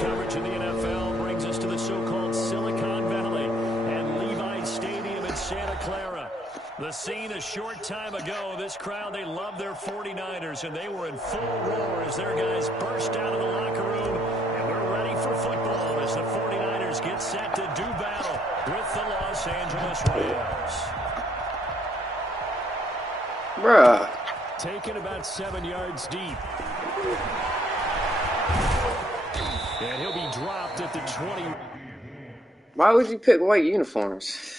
coverage in the NFL brings us to the so-called Silicon Valley and Levi's Stadium in Santa Clara. The scene a short time ago. This crowd, they love their 49ers, and they were in full roar as their guys burst out of the locker room. And we're ready for football as the 49ers get set to do battle with the Los Angeles Rams. Bruh. Taken about 7 yards deep. And he'll be dropped at the 20. Why would you pick white uniforms?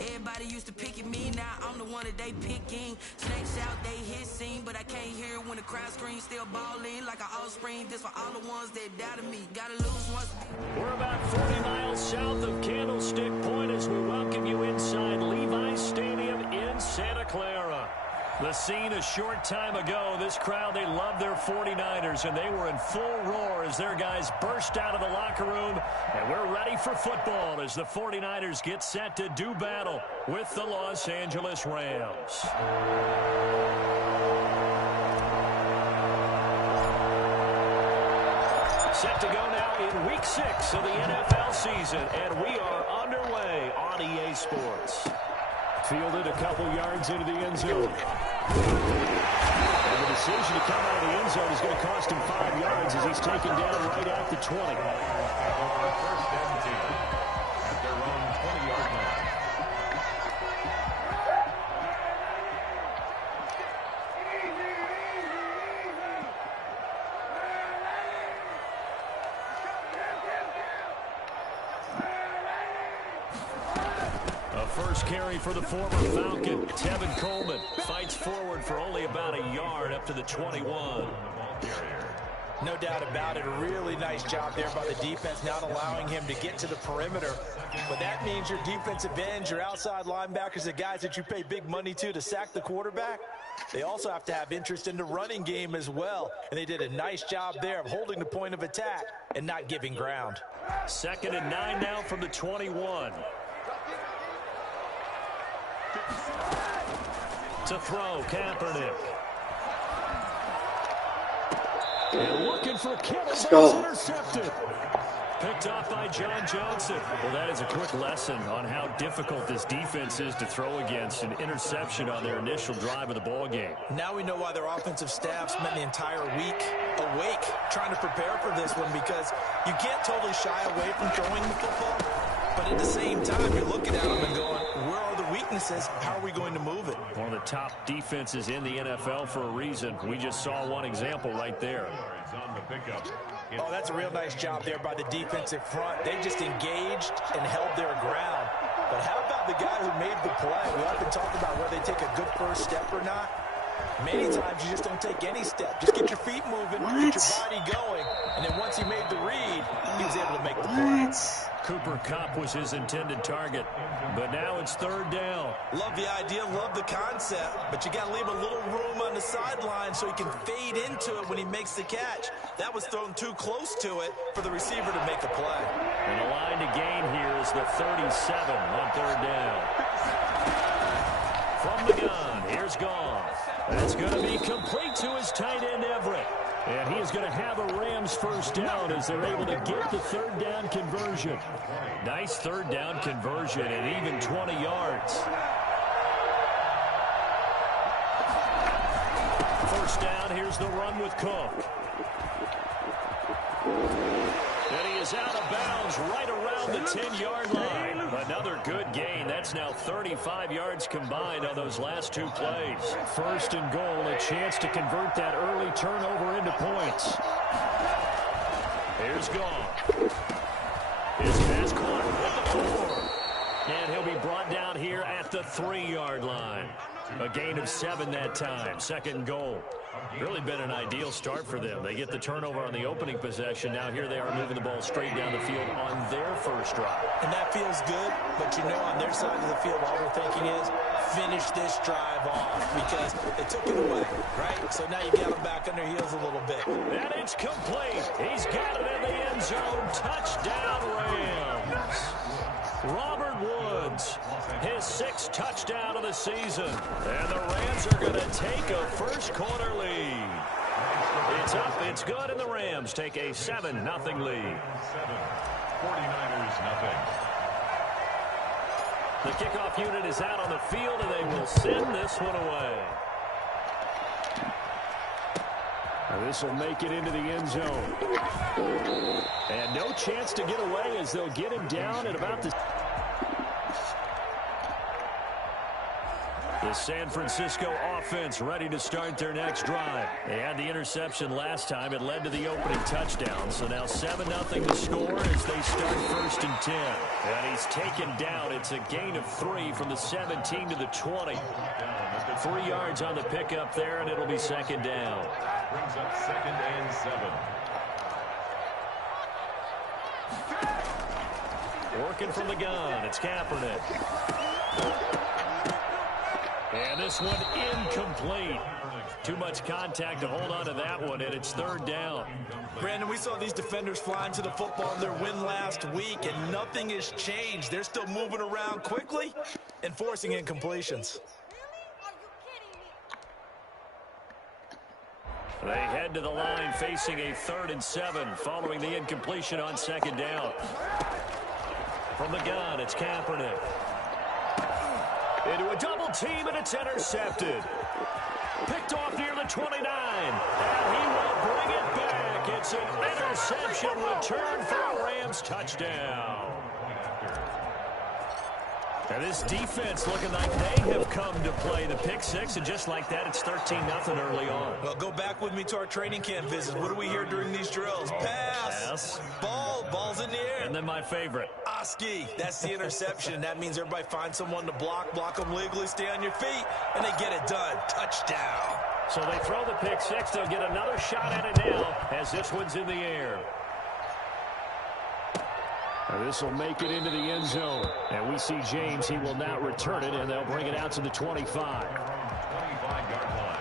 Everybody used to pick at me, now I'm the one that they picking. Snakes out, they hit scene, but I can't hear it when the crowd screams. Still balling like an offspring. This for all the ones that doubted me. Gotta lose once. We're about 40 miles south of Candlestick Point as we welcome you inside Levi's Stadium in Santa Clara. The scene a short time ago. This crowd, they love their 49ers, and they were in full roar as their guys burst out of the locker room. And we're ready for football as the 49ers get set to do battle with the Los Angeles Rams. Set to go now in Week 6 of the NFL season, and we are underway on EA Sports. Fielded a couple yards into the end zone. And the decision to come out of the end zone is going to cost him 5 yards as he's taken down right at the 20. First and 10 at their own 20-yard line. First carry for the former Falcon. Tevin Coleman fights forward for only about a yard up to the 21. No doubt about it. A really nice job there by the defense, not allowing him to get to the perimeter. But that means your defensive ends, your outside linebackers, the guys that you pay big money to sack the quarterback, they also have to have interest in the running game as well. And they did a nice job there of holding the point of attack and not giving ground. 2nd and 9 now from the 21. To throw, Kaepernick. And looking for Kittle, intercepted. Picked off by John Johnson. Well, that is a quick lesson on how difficult this defense is to throw against. An interception on their initial drive of the ball game. Now we know why their offensive staff spent the entire week awake trying to prepare for this one, because you can't totally shy away from throwing the football. But at the same time, you're looking at them and going, where are the weaknesses? How are we going to move it? One of the top defenses in the NFL for a reason. We just saw one example right there. Oh, that's a real nice job there by the defensive front. They just engaged and held their ground. But how about the guy who made the play? We often talk about whether they take a good first step or not. Many times you just don't take any step. Just get your feet moving, get your body going, and then once he made the read, he was able to make the play. Cooper Kupp was his intended target, but now it's 3rd down. Love the idea, love the concept, but you got to leave a little room on the sideline so he can fade into it when he makes the catch. That was thrown too close to it for the receiver to make the play. And the line to gain here is the 37 on 3rd down. From the gun, here's Goff. That's going to be complete to his tight end, Everett. And he is going to have a Rams first down as they're able to get the 3rd down conversion. Nice 3rd down conversion and even 20 yards. First down, here's the run with Cook. And he is out of bounds right around the 10-yard line. Another good gain. That's now 35 yards combined on those last 2 plays. 1st and goal, a chance to convert that early turnover into points. Here's Goff. His pass caught at the brought down here at the 3-yard line. A gain of 7 that time. Second and goal. Really been an ideal start for them. They get the turnover on the opening possession. Now here they are moving the ball straight down the field on their first drive. And that feels good, but you know on their side of the field all they're thinking is finish this drive off because they took it away, right? So now you got them back on their heels a little bit. And it's complete. He's got it in the end zone. Touchdown Rams. Robert Woods, his 6th touchdown of the season. And the Rams are going to take a first-quarter lead. It's up, it's good, and the Rams take a 7-0 lead. 49ers nothing. The kickoff unit is out on the field, and they will send this one away. This will make it into the end zone. And no chance to get away as they'll get him down at about the San Francisco offense ready to start their next drive. They had the interception last time. It led to the opening touchdown. So now 7-0 to score as they start 1st and 10. And he's taken down. It's a gain of 3 from the 17 to the 20. 3 yards on the pickup there, and it'll be second down. Brings up 2nd and 7. Working from the gun. It's Kaepernick. And this one incomplete. Too much contact to hold on to that one, and it's 3rd down. Brandon, we saw these defenders flying to the football in their win last week, and nothing has changed. They're still moving around quickly and forcing incompletions. They head to the line facing a 3rd and 7 following the incompletion on 2nd down. From the gun, it's Kaepernick. Into a double team, and it's intercepted. Picked off near the 29, and he will bring it back. It's an interception return for a Rams touchdown. And this defense looking like they have come to play. The pick 6, and just like that, it's 13-0 early on. Well, go back with me to our training camp visits. What do we hear during these drills? Pass. Ball's in the air. And then my favorite. Oski, that's the interception. That means everybody finds someone to block them legally, stay on your feet, and they get it done. Touchdown. So they throw the pick 6. They'll get another shot at it now as this one's in the air. This will make it into the end zone. And we see James. He will not return it, and they'll bring it out to the 25. 25-yard line.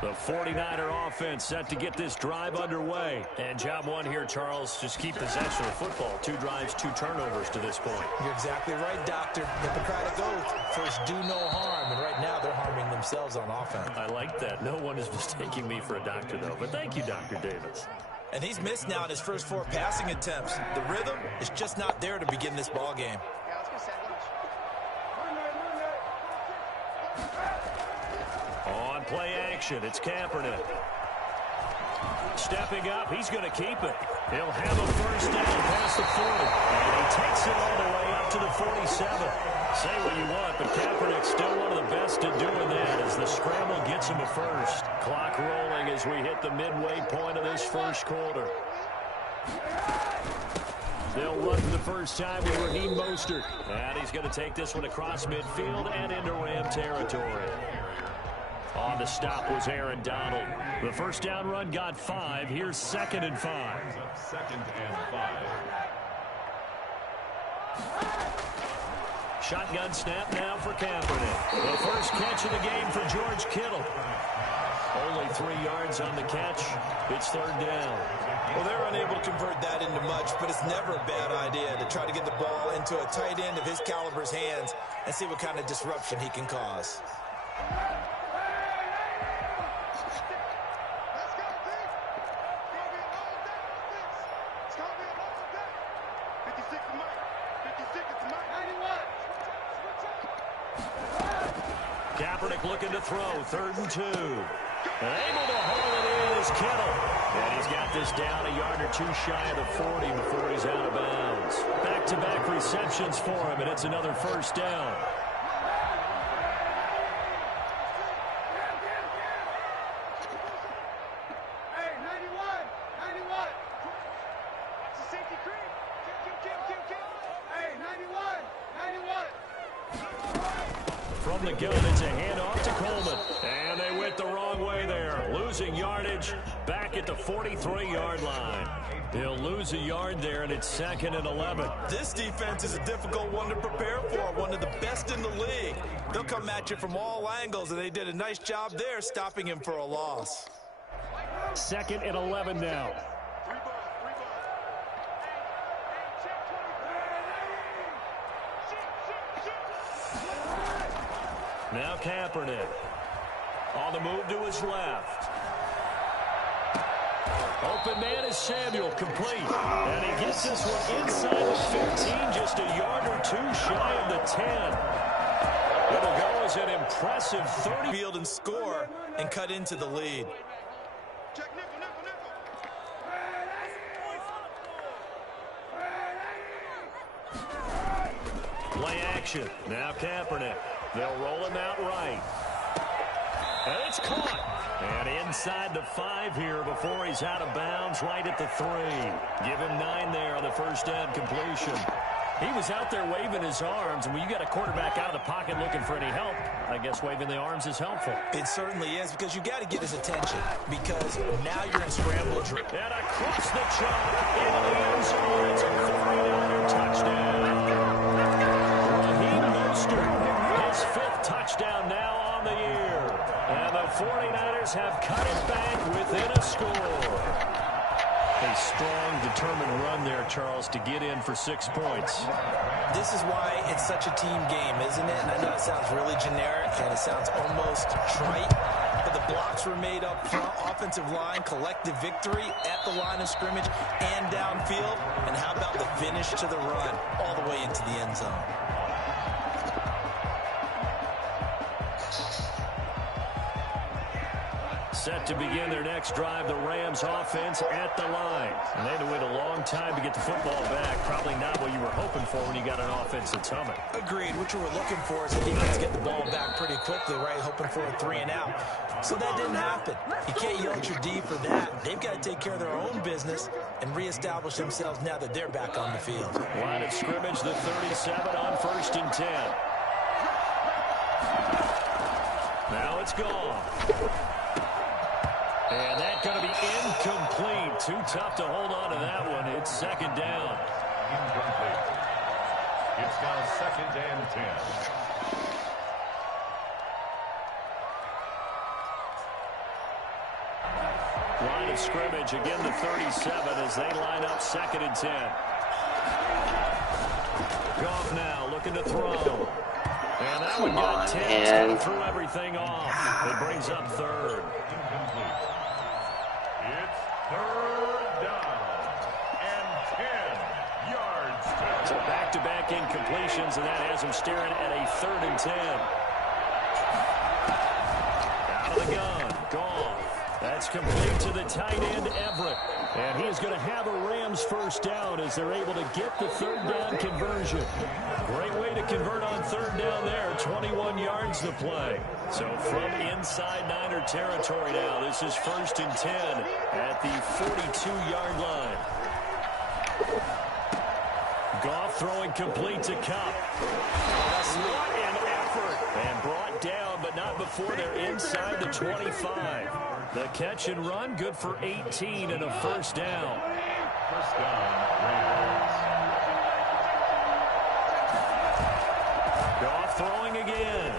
The 49er offense set to get this drive underway. And job one here, Charles, just keep possession of the football. 2 drives, 2 turnovers to this point. You're exactly right, Doctor. Hippocratic oath. First, do no harm. And right now, they're harming themselves on offense. I like that. No one is mistaking me for a doctor, though. But thank you, Dr. Davis. And he's missed now in his first 4 passing attempts. The rhythm is just not there to begin this ball game. On play action, it's Kaepernick. Stepping up, he's going to keep it. He'll have a first down past the 40. And he takes it all the way up to the 47. Say what you want, but Kaepernick's still one of the best at doing that as the scramble gets him a first. Clock rolling as we hit the midway point of this first quarter. They'll run for the first time with Raheem Mostert. And he's going to take this one across midfield and into Ram territory. On the stop was Aaron Donald. The first down run got 5. Here's 2nd and 5. 2nd and 5. Shotgun snap now for Kaepernick. The first catch of the game for George Kittle. Only 3 yards on the catch. It's 3rd down. Well, they're unable to convert that into much, but it's never a bad idea to try to get the ball into a tight end of his caliber's hands and see what kind of disruption he can cause. Kaepernick looking to throw. 3rd and 2. And able to haul it in is Kittle. And he's got this down a yard or 2 shy of the 40 before he's out of bounds. Back-to-back receptions for him, and it's another first down. From the gun, it's a handoff to Coleman. And they went the wrong way there. Losing yardage back at the 43-yard line. They'll lose a yard there, and it's 2nd and 11. This defense is a difficult one to prepare for, one of the best in the league. They'll come at you from all angles, and they did a nice job there stopping him for a loss. 2nd and 11 now. Now Kaepernick. On the move to his left. Open man is Samuel, complete. And he gets this one inside the 15, just a yard or two shy of the 10. It'll go as an impressive 30. Field and score and cut into the lead. Play action. Now Kaepernick. They'll roll him out right. And it's caught. And inside the 5 here before he's out of bounds right at the 3. Give him 9 there on the first down completion. He was out there waving his arms, and when you got a quarterback out of the pocket looking for any help, I guess waving the arms is helpful. It certainly is, because you got to get his attention, because now you're in scramble. And across the chalk into the end zone, it's a 49er touchdown. His 5th touchdown now on the year. And the 49ers have cut it back within a score. A strong, determined run there, Charles, to get in for 6 points. This is why it's such a team game, isn't it? And I know it sounds really generic and it sounds almost trite, but the blocks were made up front, offensive line, collective victory at the line of scrimmage and downfield. And how about the finish to the run all the way into the end zone? Set to begin their next drive, the Rams offense at the line. And they had to wait a long time to get the football back. Probably not what you were hoping for when you got an offense that's humming. Agreed. What you were looking for is the defense get the ball back pretty quickly, right? Hoping for a 3 and out. So that didn't happen. You can't yell at your D for that. They've got to take care of their own business and reestablish themselves now that they're back on the field. Line of scrimmage, the 37 on 1st and 10. Now it's gone. And that's going to be incomplete. Too tough to hold on to that one. It's 2nd down. Incomplete. It's now 2nd and 10. Line of scrimmage, again the 37 as they line up 2nd and 10. Goff now looking to throw. And that one got 10, threw everything off. It brings up 3rd. Incomplete. It's 3rd down and 10 yards. So back-to-back incompletions, and that has him staring at a 3rd and 10. Out of the gun, Goff. That's complete to the tight end, Everett. And he is going to have a Rams first down as they're able to get the 3rd down conversion. Great way to convert on 3rd down there. 21 yards to play. So from inside Niner territory now, this is 1st and 10 at the 42-yard line. Goff throwing complete to Cup. What an effort. And brought down, but not before they're inside the 25. The catch and run, good for 18 and a first down. First down, Raiders. Goff throwing again.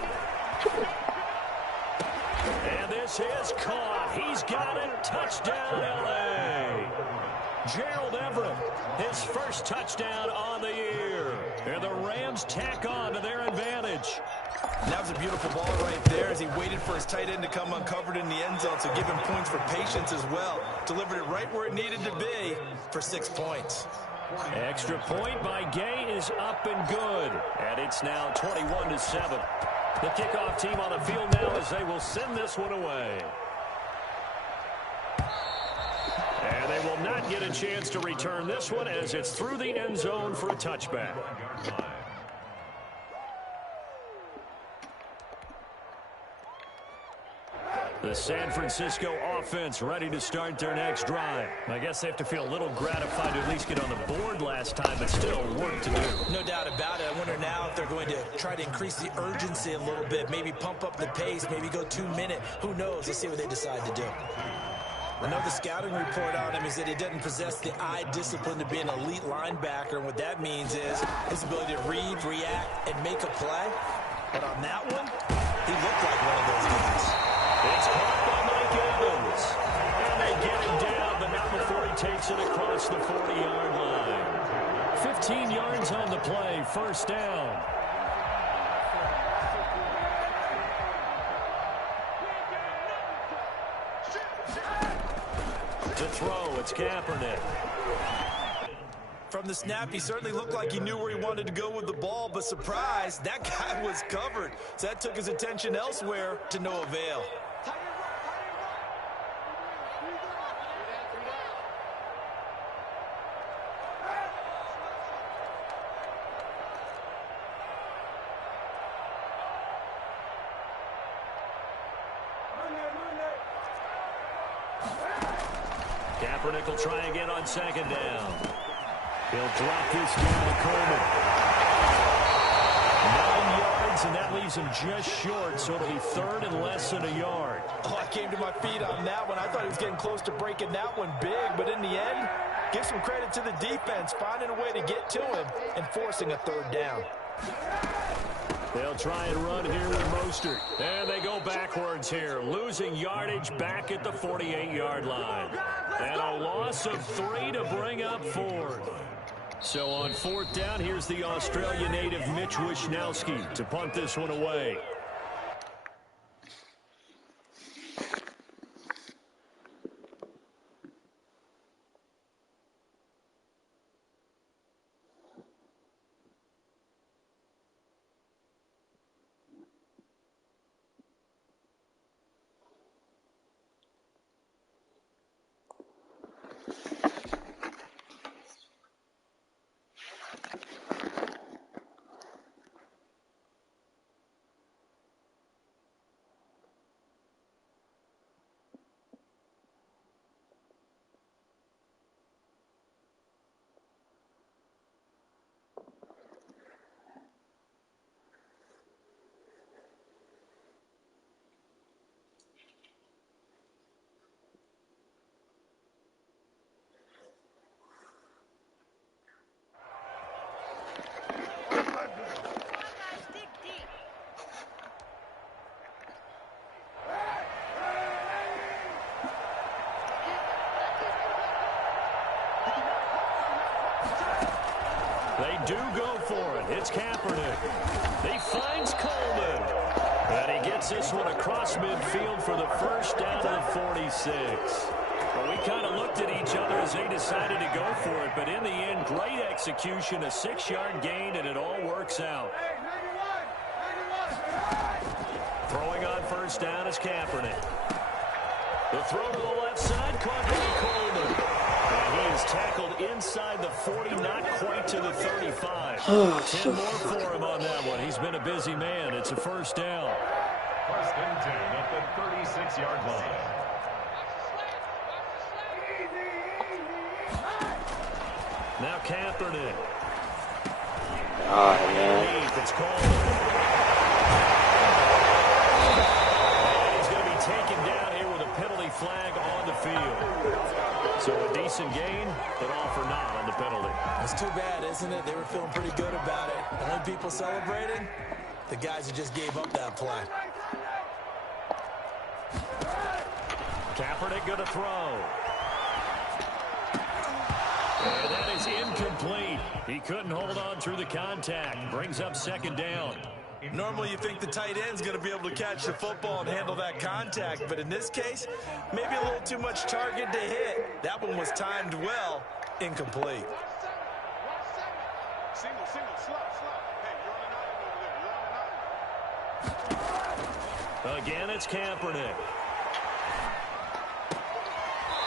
And this is caught. He's got it. Touchdown, L.A. Gerald Everett, his first touchdown on the year. And the Rams tack on to their advantage. That was a beautiful ball right there as he waited for his tight end to come uncovered in the end zone, so give him points for patience as well. Delivered it right where it needed to be for 6 points. Extra point by Gay is up and good. And it's now 21-7. The kickoff team on the field now as they will send this one away. And they will not get a chance to return this one as it's through the end zone for a touchback. The San Francisco offense ready to start their next drive. I guess they have to feel a little gratified to at least get on the board last time, but still work to do. No doubt about it. I wonder now if they're going to try to increase the urgency a little bit, maybe pump up the pace, maybe go 2-minute. Who knows? Let's see what they decide to do. I know the scouting report on him is that he doesn't possess the eye discipline to be an elite linebacker, and what that means is his ability to read, react, and make a play. But on that one, he looked like one of those guys. It's caught by Mike Evans. And they get him down, but not before he takes it across the 40-yard line. 15 yards on the play, first down. To throw, it's Kaepernick. From the snap, he certainly looked like he knew where he wanted to go with the ball, but surprise, that guy was covered. So that took his attention elsewhere to no avail. Kaepernick will try again on second down. He'll drop this down to Coleman. 9 yards, and that leaves him just short, so it'll be third and less than a yard. Oh, I came to my feet on that one. I thought he was getting close to breaking that one big, but in the end, give some credit to the defense, finding a way to get to him and forcing a third down. They'll try and run here with Mostert. And they go backwards here, losing yardage back at the 48-yard line. And a loss of 3 to bring up fourth. So on fourth down, here's the Australia native Mitch Wishnowsky to punt this one away. They do go for it. It's Kaepernick. He finds Coleman. And he gets this one across midfield for the first down to the 46. Well, we kind of looked at each other as they decided to go for it. But in the end, great execution, a 6-yard gain, and it all works out. Throwing on first down is Kaepernick. The throw to the left side, caught by Coleman. And he is tackled inside the 40, not quite to the 35. 10 more for him on that one. He's been a busy man. It's a first down. First and 10 at the 36-yard line. Now Kaepernick. Oh, man. It's Coleman. And he's going to be taken down here with a penalty flag on the field. So a decent gain, but all for naught on the penalty. It's too bad, isn't it? They were feeling pretty good about it. The only people celebrating, the guys who just gave up that play. Kaepernick going to throw. And that is incomplete. He couldn't hold on through the contact. Brings up second down. Normally you think the tight end's going to be able to catch the football and handle that contact, but in this case, maybe a little too much target to hit. That one was timed well, incomplete. Again, it's Kaepernick.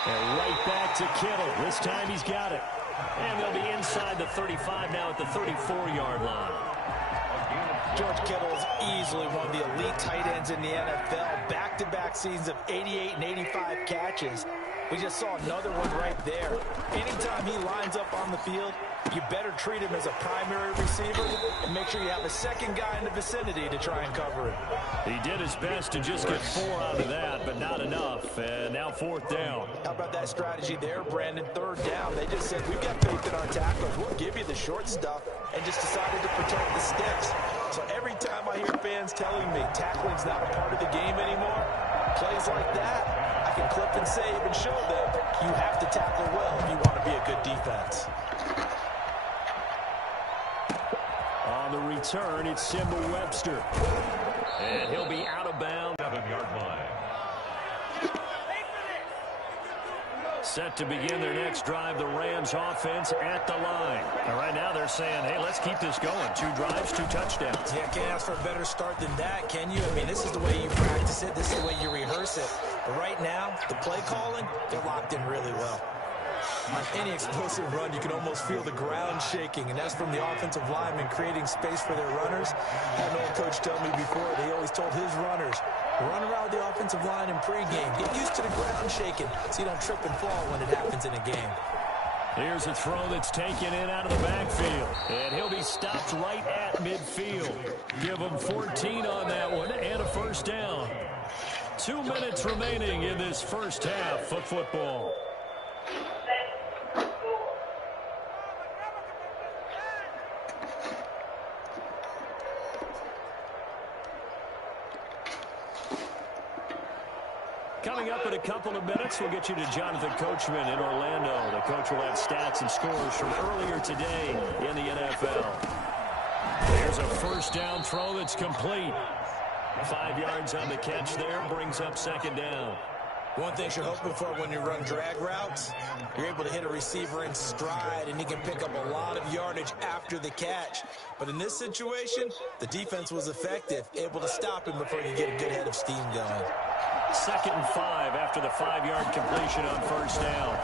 And right back to Kittle. This time he's got it. And they'll be inside the 35 now at the 34-yard line. George Kittle is easily one of the elite tight ends in the NFL. Back-to-back seasons of 88 and 85 catches. We just saw another one right there. Anytime he lines up on the field, you better treat him as a primary receiver and make sure you have a second guy in the vicinity to try and cover him. He did his best to just get 4 out of that, but not enough. And now 4th down. How about that strategy there, Brandon? 3rd down. They just said, we've got faith in our tackles. We'll give you the short stuff, and just decided to protect the sticks. So every time I hear fans telling me tackling's not a part of the game anymore, plays like that, I can clip and save and show them you have to tackle well if you want to be a good defense. On the return, it's Simba Webster. And he'll be out of bounds. 7-yard line. Set to begin their next drive, the Rams offense at the line. And right now they're saying, hey, let's keep this going. 2 drives, 2 touchdowns. Yeah, can't ask for a better start than that, can you? I mean, this is the way you practice it. This is the way you rehearse it. But right now, the play calling, they're locked in really well. On any explosive run, you can almost feel the ground shaking, and that's from the offensive linemen creating space for their runners. I had an old coach tell me before, they always told his runners, run around the offensive line in pregame. Get used to the ground shaking so you don't trip and fall when it happens in a game. Here's a throw that's taken in out of the backfield. And he'll be stopped right at midfield. Give him 14 on that one and a 1st down. 2 minutes remaining in this first half of football. Coming up in a couple of minutes, we'll get you to Jonathan Coachman in Orlando. The coach will have stats and scores from earlier today in the NFL. There's a 1st down throw that's complete. 5 yards on the catch there, brings up 2nd down. One thing you're hoping for when you run drag routes, you're able to hit a receiver in stride, and he can pick up a lot of yardage after the catch. But in this situation, the defense was effective, able to stop him before he could get a good head of steam going. 2nd and 5 after the 5-yard completion on 1st down.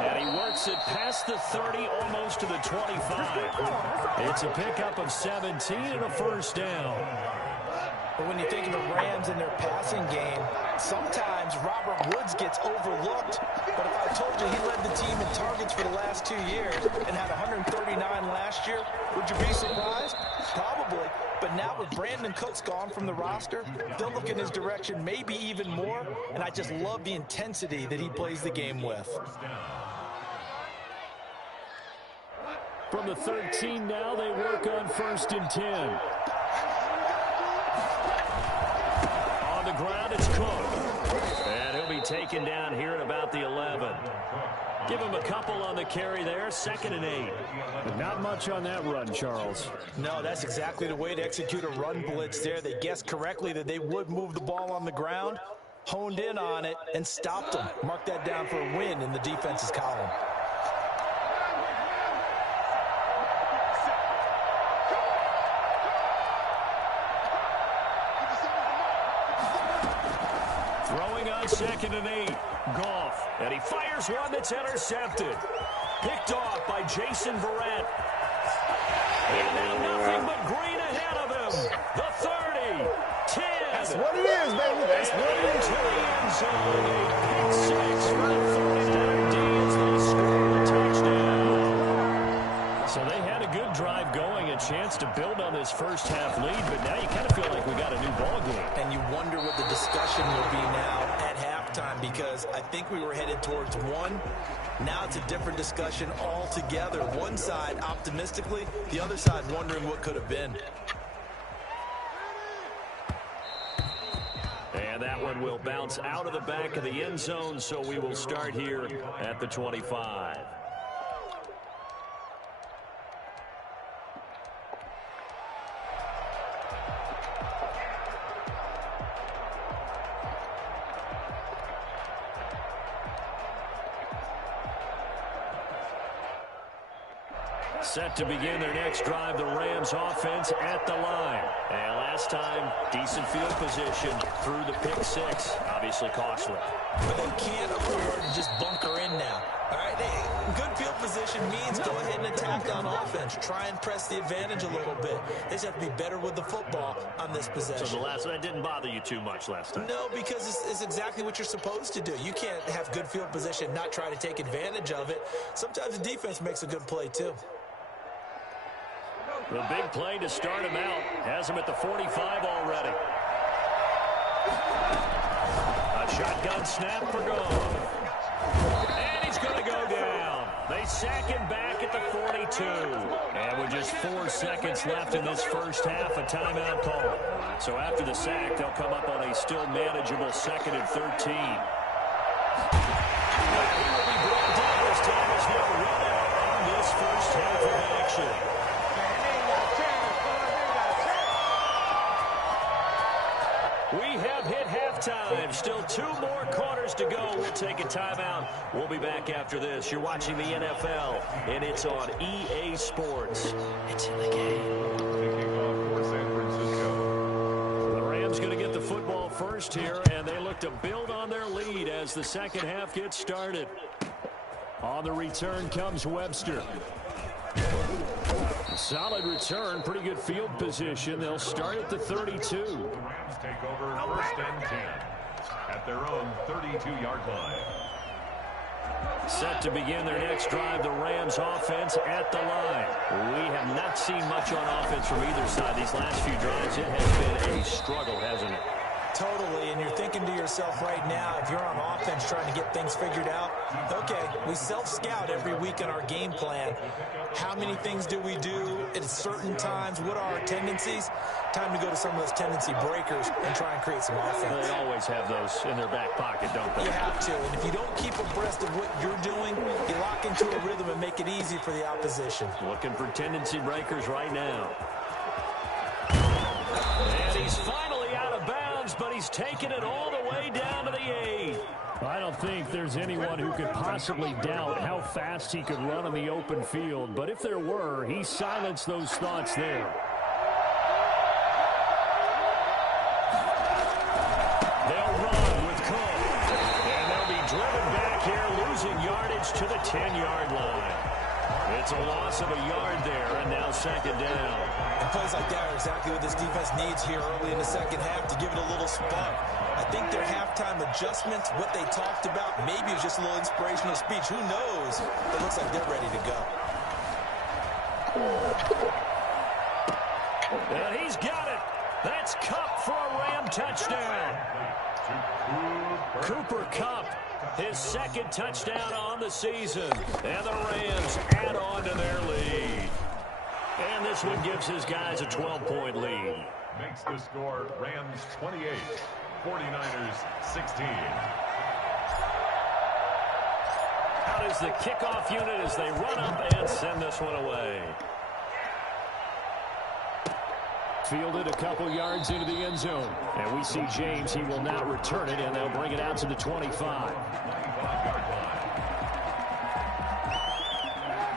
And he works it past the 30, almost to the 25. It's a pickup of 17 and a 1st down. But when you think of the Rams and their passing game, sometimes Robert Woods gets overlooked. But if I told you he led the team in targets for the last 2 years and had 139 last year, would you be surprised? Probably. But now with Brandon Cooks gone from the roster, they'll look in his direction maybe even more. And I just love the intensity that he plays the game with. From the 13 now, they work on 1st and 10. On the ground, it's Cook. And he'll be taken down here at about the 11. Give him a couple on the carry there, 2nd and 8. But not much on that run, Charles. No, that's exactly the way to execute a run blitz there. They guessed correctly that they would move the ball on the ground, honed in on it, and stopped them. Mark that down for a win in the defense's column. Throwing on 2nd and 8. Goff. And he fires one that's intercepted. Picked off by Jason Verrett. And now nothing but green ahead of him. The 30. 10. That's what it is, baby. That's what it is. To the end zone. A pick 6 for the 49 D's. They score a touchdown. So they had a good drive going, a chance to build on this first half lead, but now you kind of feel like we got a new ball game. And you wonder what the discussion will be now at halftime, because I think we were headed towards one. Now it's a different discussion altogether. One side optimistically, the other side wondering what could have been. And that one will bounce out of the back of the end zone, so we will start here at the 25. Set to begin their next drive, the Rams offense at the line. And last time, decent field position through the pick 6. Obviously costly. But they can't afford to just bunker in now. All right, good field position means go ahead an attack on offense. Try and press the advantage a little bit. They just have to be better with the football on this possession. So that didn't bother you too much last time? No, because it's exactly what you're supposed to do. You can't have good field position and not try to take advantage of it. Sometimes the defense makes a good play, too. The big play to start him out has him at the 45 already. A shotgun snap for Goff. And he's going to go down. They sack him back at the 42. And with just 4 seconds left in this first half, a timeout call. So after the sack, they'll come up on a still manageable 2nd and 13. He will be brought down as time is now run out on this first half of action. We have hit halftime. Still 2 more quarters to go. We'll take a timeout. We'll be back after this. You're watching the NFL, and it's on EA Sports. It's in the game. Kicking off for San Francisco. The Rams going to get the football first here, and they look to build on their lead as the second half gets started. On the return comes Webster. Solid return, pretty good field position. They'll start at the 32. The Rams take over 1st and 10 at their own 32-yard line. Set to begin their next drive, the Rams offense at the line. We have not seen much on offense from either side these last few drives. It has been a struggle, hasn't it? Totally, and you're thinking to yourself right now, if you're on offense trying to get things figured out, okay, we self-scout every week in our game plan. How many things do we do at certain times? What are our tendencies? Time to go to some of those tendency breakers and try and create some offense. They always have those in their back pocket, don't they? You have to, and if you don't keep abreast of what you're doing, you lock into a rhythm and make it easy for the opposition. Looking for tendency breakers right now. And he's finally out of bounds, but he's taken it all the way down to the 8. I don't think there's anyone who could possibly doubt how fast he could run on the open field, but if there were, he silenced those thoughts there. They'll run with Cook, and they'll be driven back here, losing yardage to the 10-yard line. It's a loss of a yard there, and now 2nd down. And plays like that are exactly what this defense needs here early in the second half to give it a little spark. I think their halftime adjustments, what they talked about, maybe it's just a little inspirational speech. Who knows? It looks like they're ready to go. And he's got it. That's Kupp for a Ram touchdown. Cooper Kupp, his 2nd touchdown on the season. And the Rams add on to their lead. And this one gives his guys a 12-point lead. Makes the score Rams 28, 49ers 16. Out is the kickoff unit as they run up and send this one away. Fielded a couple yards into the end zone. And we see James. He will now return it, and they'll bring it out to the 25.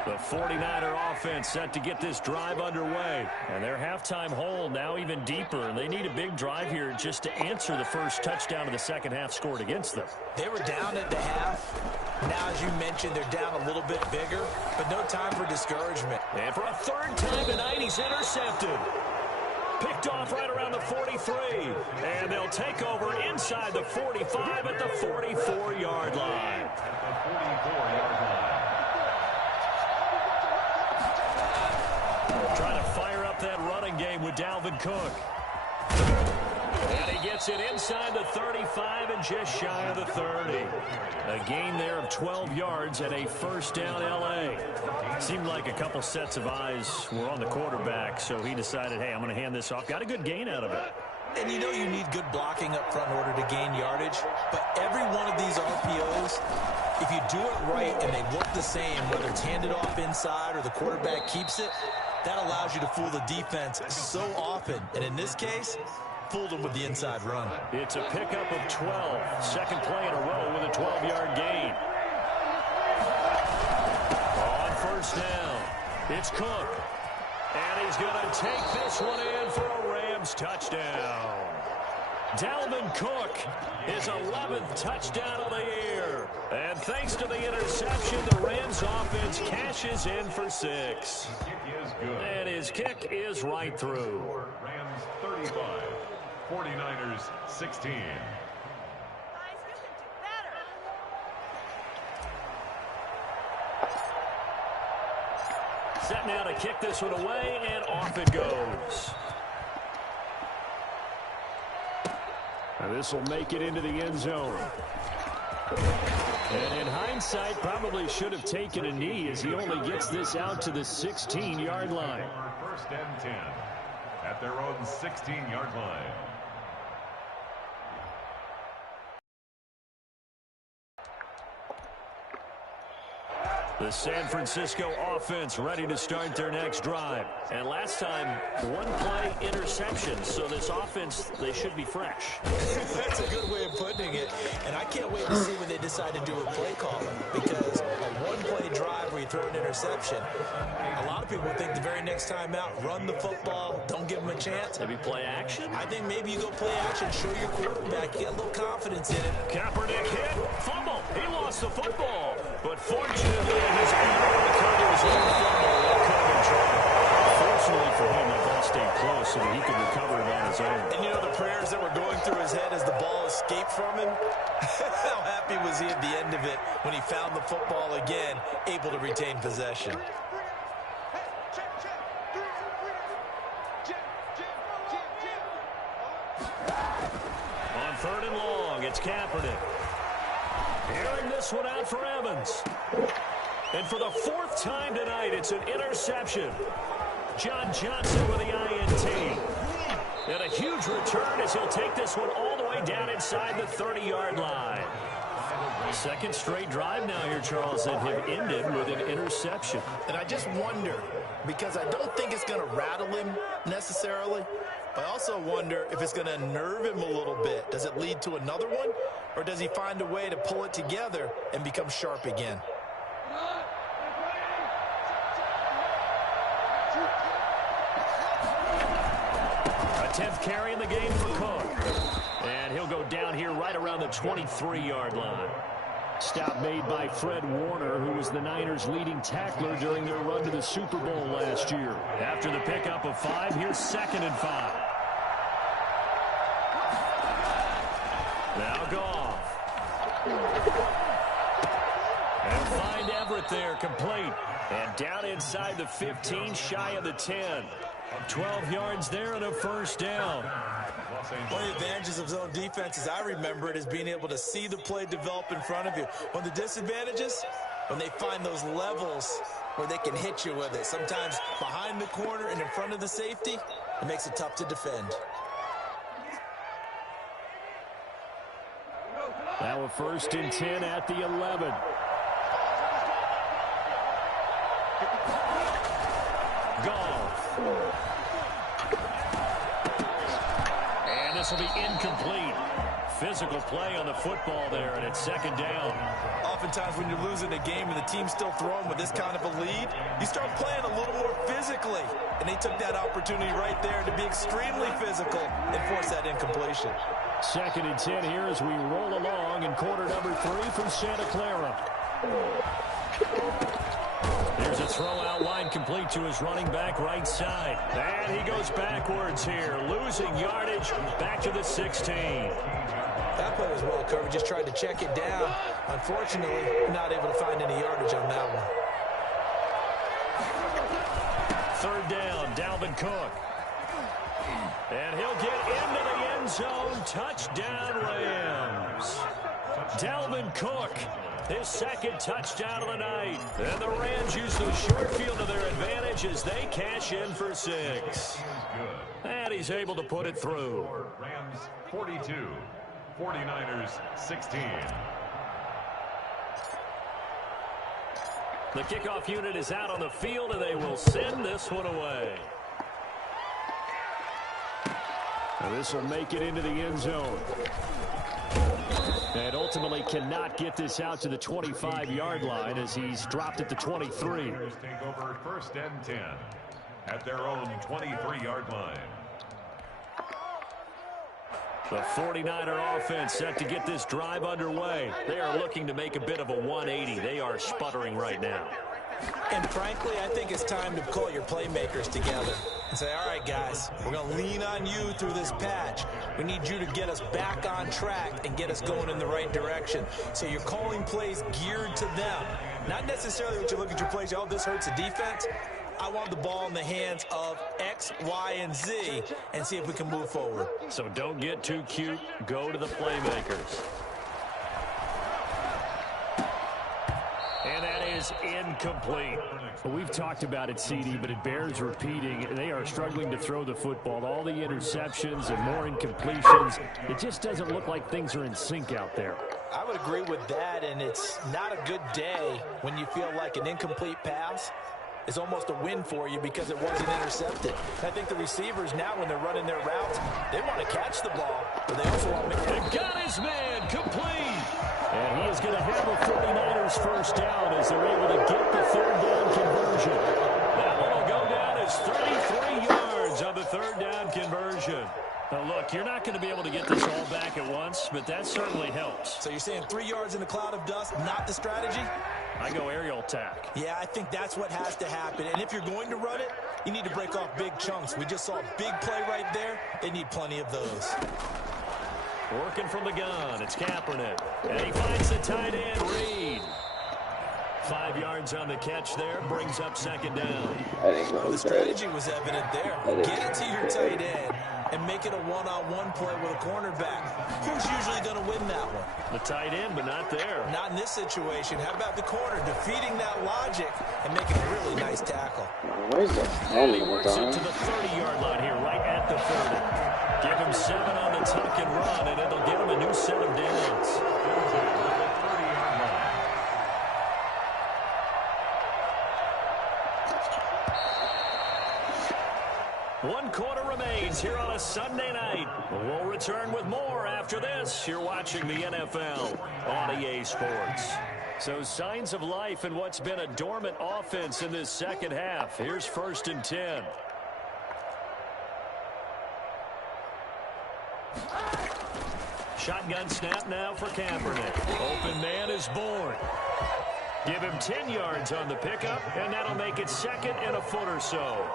The 49er offense set to get this drive underway. And their halftime hole now even deeper. And they need a big drive here just to answer the first touchdown of the second half scored against them. They were down at the half. Now, as you mentioned, they're down a little bit bigger, but no time for discouragement. And for a 3rd time tonight, he's intercepted. Picked off right around the 43. And they'll take over inside the 45 at the 44-yard line. Trying to fire up that running game with Dalvin Cook. And he gets it inside the 35 and just shy of the 30. A gain there of 12 yards at a 1st down L.A. Seemed like a couple sets of eyes were on the quarterback, so he decided, hey, I'm going to hand this off. Got a good gain out of it. And you know you need good blocking up front in order to gain yardage, but every one of these RPOs, if you do it right and they look the same, whether it's handed off inside or the quarterback keeps it, that allows you to fool the defense so often. And in this case, fooled them with the inside run. It's a pickup of 12. 2nd play in a row with a 12-yard gain. On 1st down, it's Cook. And he's going to take this one in for a Rams touchdown. Dalvin Cook, his 11th touchdown of the year. And thanks to the interception, the Rams offense cashes in for 6. And his kick is right through. Rams 35, 49ers 16. Set now to kick this one away, and off it goes. And this will make it into the end zone. And in hindsight, probably should have taken a knee as he only gets this out to the 16-yard line. First and 10 at their own 16-yard line. The San Francisco offense ready to start their next drive. And last time, one-play interception. So this offense, they should be fresh. That's a good way of putting it. And I can't wait to see what they decide to do with play calling. Because a one-play drive where you throw an interception, a lot of people think the very next time out, run the football, don't give them a chance. Maybe play action? I think maybe you go play action, show your quarterback, get a little confidence in it. Kaepernick hit, fumble. He lost the football. But fortunately, he's able to recover his own fumble while causing trouble. Fortunately for him, the ball stayed close so that he could recover it on his own. And you know the prayers that were going through his head as the ball escaped from him? How happy was he at the end of it when he found the football again, able to retain possession? On 3rd and long, it's Kaepernick. Airing this one out for Evans. And for the 4th time tonight, it's an interception. John Johnson with the INT. And a huge return as he'll take this one all the way down inside the 30-yard line. Second straight drive now here, Charles, that have ended with an interception. And I just wonder, because I don't think it's going to rattle him necessarily, but I also wonder if it's going to unnerve him a little bit. Does it lead to another one, or does he find a way to pull it together and become sharp again? A 10th carry in the game for Cook. And he'll go down here right around the 23-yard line. Stop made by Fred Warner, who was the Niners' leading tackler during their run to the Super Bowl last year. After the pickup of 5, here's 2nd and 5. Now Goff. And find Everett there, complete. And down inside the 15, shy of the 10. 12 yards there and a 1st down. One of the advantages of zone defense, as I remember it, is being able to see the play develop in front of you. One of the disadvantages, when they find those levels where they can hit you with it. Sometimes behind the corner and in front of the safety, it makes it tough to defend. Now a 1st and 10 at the 11. Goff. And this will be incomplete. Physical play on the football there, and it's 2nd down. Oftentimes when you're losing a game and the team's still throwing with this kind of a lead, you start playing a little more physically. And they took that opportunity right there to be extremely physical and force that incompletion. 2nd and 10 here as we roll along in quarter number 3 from Santa Clara. There's a throw out wide, complete to his running back right side. And he goes backwards here, losing yardage back to the 16. That play was well covered, just tried to check it down. Unfortunately, not able to find any yardage on that one. 3rd down, Dalvin Cook. And he'll get into the end zone. Touchdown, Rams. Dalvin Cook, his 2nd touchdown of the night. And the Rams use the short field to their advantage as they cash in for 6. And he's able to put it through. Rams 42, 49ers 16. The kickoff unit is out on the field, and they will send this one away. Now this will make it into the end zone. And ultimately cannot get this out to the 25-yard line as he's dropped at the 23. Take over 1st and 10 at their own 23-yard line. The 49er offense set to get this drive underway. They are looking to make a bit of a 180. They are sputtering right now. And frankly, I think it's time to call your playmakers together and say, all right, guys, we're going to lean on you through this patch. We need you to get us back on track and get us going in the right direction. So you're calling plays geared to them. Not necessarily what you look at your plays, oh, this hurts the defense. I want the ball in the hands of X, Y, and Z and see if we can move forward. So don't get too cute. Go to the playmakers. And that is incomplete. Well, we've talked about it, CD, but it bears repeating. They are struggling to throw the football. All the interceptions and more incompletions. It just doesn't look like things are in sync out there. I would agree with that, and it's not a good day when you feel like an incomplete pass is almost a win for you because it wasn't intercepted. I think the receivers now, when they're running their routes, they want to catch the ball, but they also want to make it. They got his man complete. And he is going to have a 49ers first down as they're able to get the third down conversion. That one will go down as 33 yards on the third down conversion. Now, look, you're not going to be able to get this all back at once, but that certainly helps. So you're saying 3 yards in a cloud of dust, not the strategy? I go aerial attack. Yeah, I think that's what has to happen. And if you're going to run it, you need to break off big chunks. We just saw a big play right there. They need plenty of those. Working from the gun, it's Kaepernick. And he finds the tight end, Reed. 5 yards on the catch there, brings up second down. Well, the strategy was evident there. Get it to your tight end and make it a one-on-one play with a cornerback. Who's usually going to win that one? The tight end, but not there. Not in this situation. How about the corner defeating that logic and making a really nice tackle? Where's that? And he works it to the 30-yard line here, right at the 30. Give him 7 on the tuck and run, and it'll give him a new set of downs. One quarter remains here on a Sunday night. We'll return with more after this. You're watching the NFL on EA Sports. So signs of life in what's been a dormant offense in this second half. Here's 1st and 10. Shotgun snap now for Kaepernick. Open man is born. Give him 10 yards on the pickup, and that'll make it 2nd and a foot or so.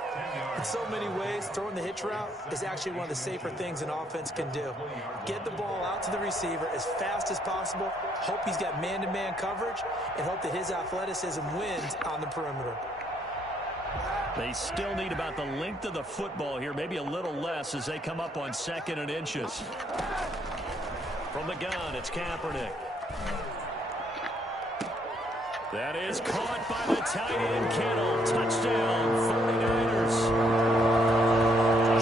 In so many ways, throwing the hitch route is actually one of the safer things an offense can do. Get the ball out to the receiver as fast as possible, hope he's got man-to-man coverage, and hope that his athleticism wins on the perimeter. They still need about the length of the football here, maybe a little less as they come up on 2nd and inches. From the gun, it's Kaepernick. That is caught by the tight end, Kittle. Touchdown, 49ers.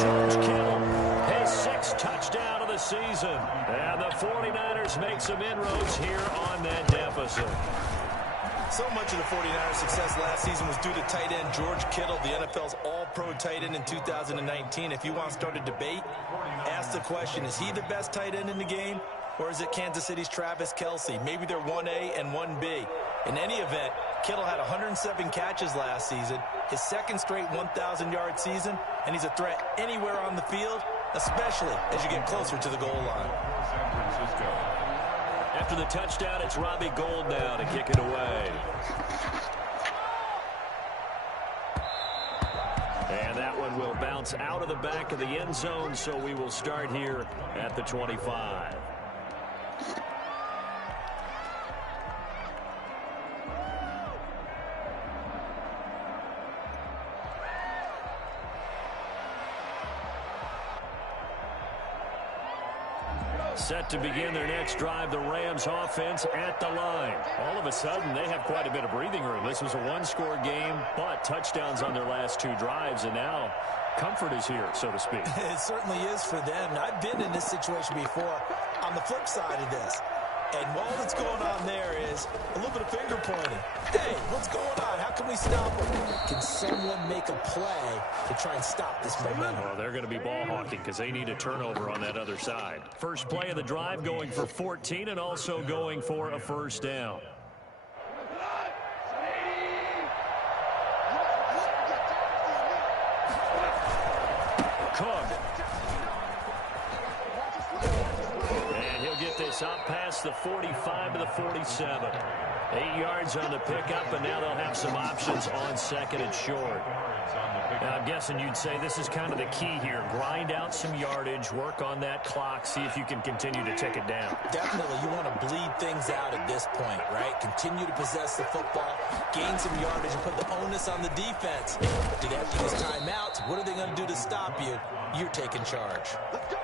George Kittle, his 6th touchdown of the season. And the 49ers make some inroads here on that deficit. So much of the 49ers' success last season was due to tight end George Kittle, the NFL's all-pro tight end in 2019. If you want to start a debate, ask the question, is he the best tight end in the game? Or is it Kansas City's Travis Kelce? Maybe they're 1A and 1B. In any event, Kittle had 107 catches last season, his 2nd straight 1,000-yard season, and he's a threat anywhere on the field, especially as you get closer to the goal line. After the touchdown, it's Robbie Gould now to kick it away. And that one will bounce out of the back of the end zone, so we will start here at the 25. Set to begin their next drive, the Rams offense at the line. All of a sudden, they have quite a bit of breathing room. This was a one-score game, but touchdowns on their last 2 drives, and now comfort is here, so to speak. It certainly is for them. I've been in this situation before on the flip side of this. And all that's going on there is a little bit of finger pointing. Hey, what's going on? How can we stop them? Can someone make a play to try and stop this momentum? Well, they're going to be ball hawking because they need a turnover on that other side. First play of the drive going for 14 and also going for a first down. Cook. the 45 to the 47. 8 yards on the pickup, and now they'll have some options on second and short. Now, I'm guessing you'd say this is kind of the key here. Grind out some yardage, work on that clock, see if you can continue to tick it down. Definitely, you want to bleed things out at this point, right? Continue to possess the football, gain some yardage, and put the onus on the defense. Do they have to use timeouts? What are they going to do to stop you? You're taking charge.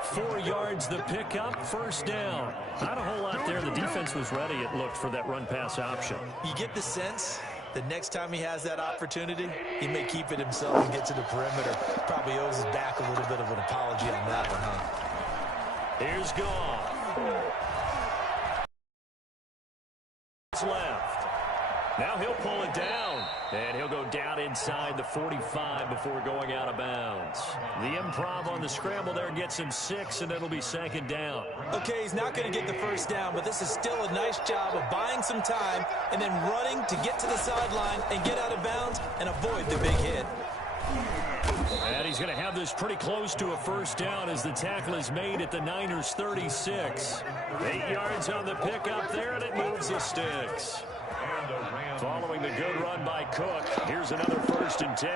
4 yards the pickup, first down. Not a whole lot there. The defense was ready, it looked, for that run-pass option. You get the sense the next time he has that opportunity, he may keep it himself and get to the perimeter. Probably owes his back a little bit of an apology on that one, huh? Here's Goff. It's left. Now he'll pull it down, and he'll go down inside the 45 before going out of bounds. The improv on the scramble there gets him 6, and it'll be second down. Okay, he's not going to get the first down, but this is still a nice job of buying some time and then running to get to the sideline and get out of bounds and avoid the big hit. And he's going to have this pretty close to a first down as the tackle is made at the Niners' 36. 8 yards on the pickup there, and it moves the sticks. Following the good run by Cook, here's another 1st and 10.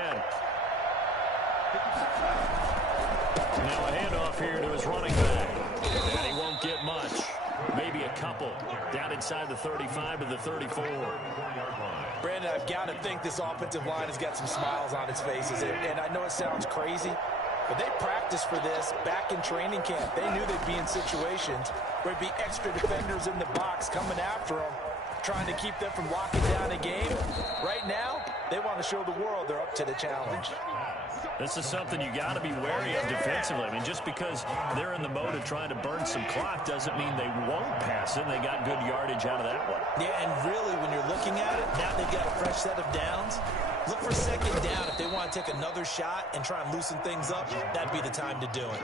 Now a handoff here to his running back. And he won't get much. Maybe a couple. Down inside the 35 to the 34. Brandon, I've got to think this offensive line has got some smiles on its faces. And I know it sounds crazy, but they practiced for this back in training camp. They knew they'd be in situations where there'd be extra defenders in the box coming after them, trying to keep them from locking down a game. Right now, they want to show the world they're up to the challenge. This is something you got to be wary of defensively. I mean, just because they're in the mode of trying to burn some clock doesn't mean they won't pass it. They got good yardage out of that one. Yeah, and really, when you're looking at it, now they've got a fresh set of downs. Look for second down if they want to take another shot and try and loosen things up. That'd be the time to do it.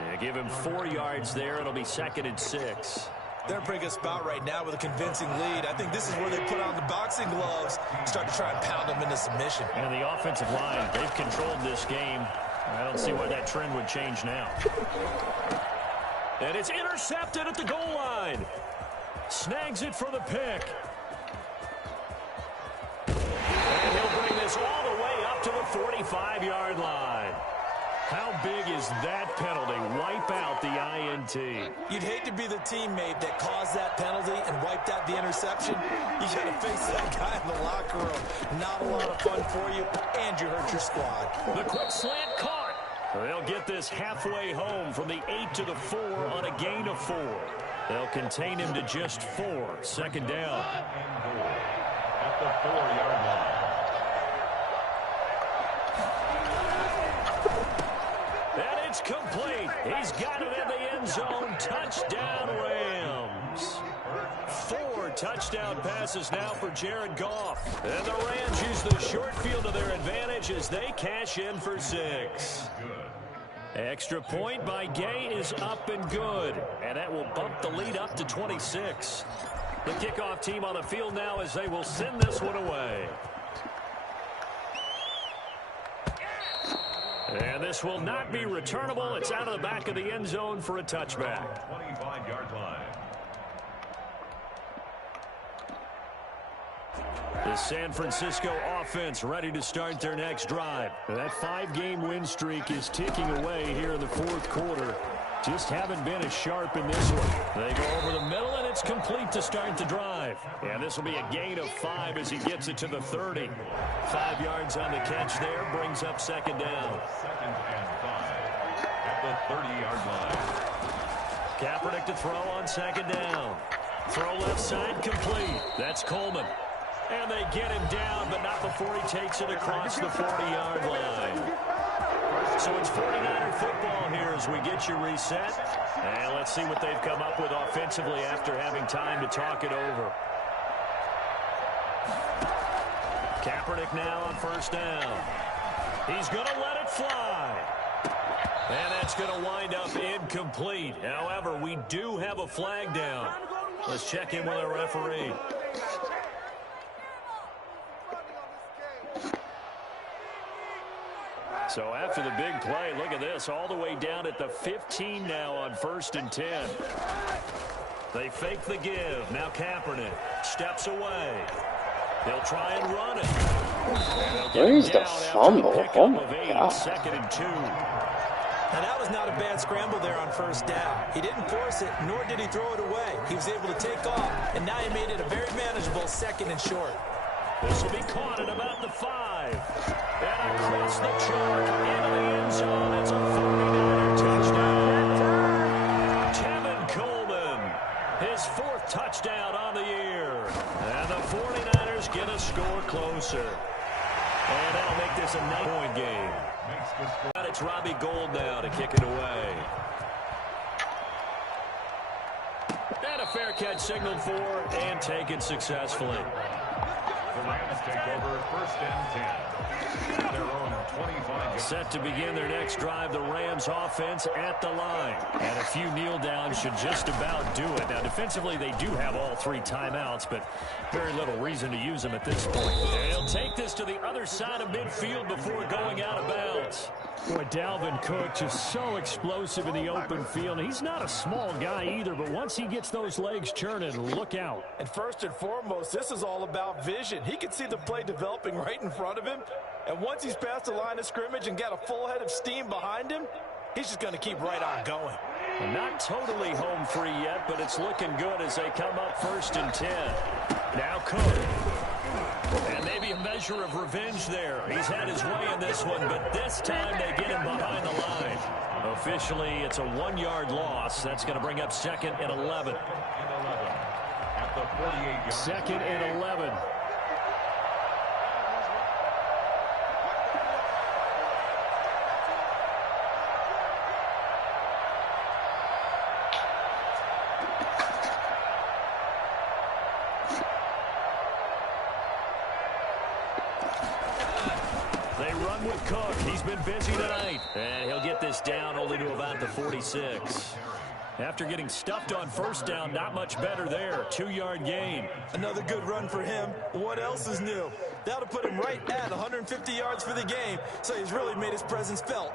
Yeah, give him 4 yards there. It'll be 2nd and 6. They're in a pretty good spot right now with a convincing lead. I think this is where they put on the boxing gloves, start to try and pound them into submission. And the offensive line, they've controlled this game. I don't see why that trend would change now. And it's intercepted at the goal line. Snags it for the pick. And he'll bring this all the way up to the 45-yard line. How big is that penalty? Wipe out the INT. You'd hate to be the teammate that caused that penalty and wiped out the interception. You got to face that guy in the locker room. Not a lot of fun for you, and you hurt your squad. The quick slant caught. They'll get this halfway home from the 8 to the 4 on a gain of 4. They'll contain him to just 4. 2nd down. At the 4-yard line. It's complete. He's got it in the end zone. Touchdown, Rams. 4 touchdown passes now for Jared Goff. And the Rams use the short field to their advantage as they cash in for 6. Extra point by Gay is up and good. And that will bump the lead up to 26. The kickoff team on the field now as they will send this one away. And this will not be returnable. It's out of the back of the end zone for a touchback. 25-yard line. The San Francisco offense ready to start their next drive. That 5-game win streak is ticking away here in the 4th quarter. Just haven't been as sharp in this one. They go over the middle, and it's complete to start the drive. And this will be a gain of 5 as he gets it to the 30. 5 yards on the catch there, brings up 2nd down. 2nd and 5 at the 30-yard line. Kaepernick to throw on 2nd down. Throw left side, complete. That's Coleman. And they get him down, but not before he takes it across the 40-yard line. So it's 49er football here as we get you reset. And let's see what they've come up with offensively after having time to talk it over. Kaepernick now on 1st down. He's going to let it fly. And that's going to wind up incomplete. However, we do have a flag down. Let's check in with our referee. So after the big play, look at this, all the way down at the 15 now on 1st and 10. They fake the give. Now Kaepernick steps away. They'll try and run it. Where's the fumble? Oh my God. 2nd and 2. Now, that was not a bad scramble there on first down. He didn't force it, nor did he throw it away. He was able to take off, and now he made it a very manageable 2nd and short. This will be caught at about the 5. And across the chalk into the end zone. It's a 49er touchdown. Tevin Coleman, his 4th touchdown on the year. And the 49ers get a score closer. And that'll make this a 9-point game. It's Robbie Gould now to kick it away. And a fair catch signaled for and taken successfully. The Rams take over 1st and 10. Their own 25. Set to begin their next drive, the Rams offense at the line. And a few kneel downs should just about do it. Now, defensively, they do have all 3 timeouts, but very little reason to use them at this point. And he'll take this to the other side of midfield before going out of bounds. Boy, Dalvin Cook just so explosive in the open field. He's not a small guy either, but once he gets those legs churning, look out. And first and foremost, this is all about vision. He can see the play developing right in front of him. And once he's past the line of scrimmage and got a full head of steam behind him, he's just going to keep right on going. Not totally home free yet, but it's looking good as they come up 1st and 10. Now Cook. And maybe a measure of revenge there. He's had his way in this one, but this time they get him behind the line. Officially, it's a 1-yard loss. That's going to bring up 2nd and 11. At the 48-yard. 2nd and 11. They run with Cook. He's been busy tonight. And he'll get this down only to about the 46. After getting stuffed on 1st down, not much better there. 2-yard gain. Another good run for him. What else is new? That'll put him right at 150 yards for the game, so he's really made his presence felt.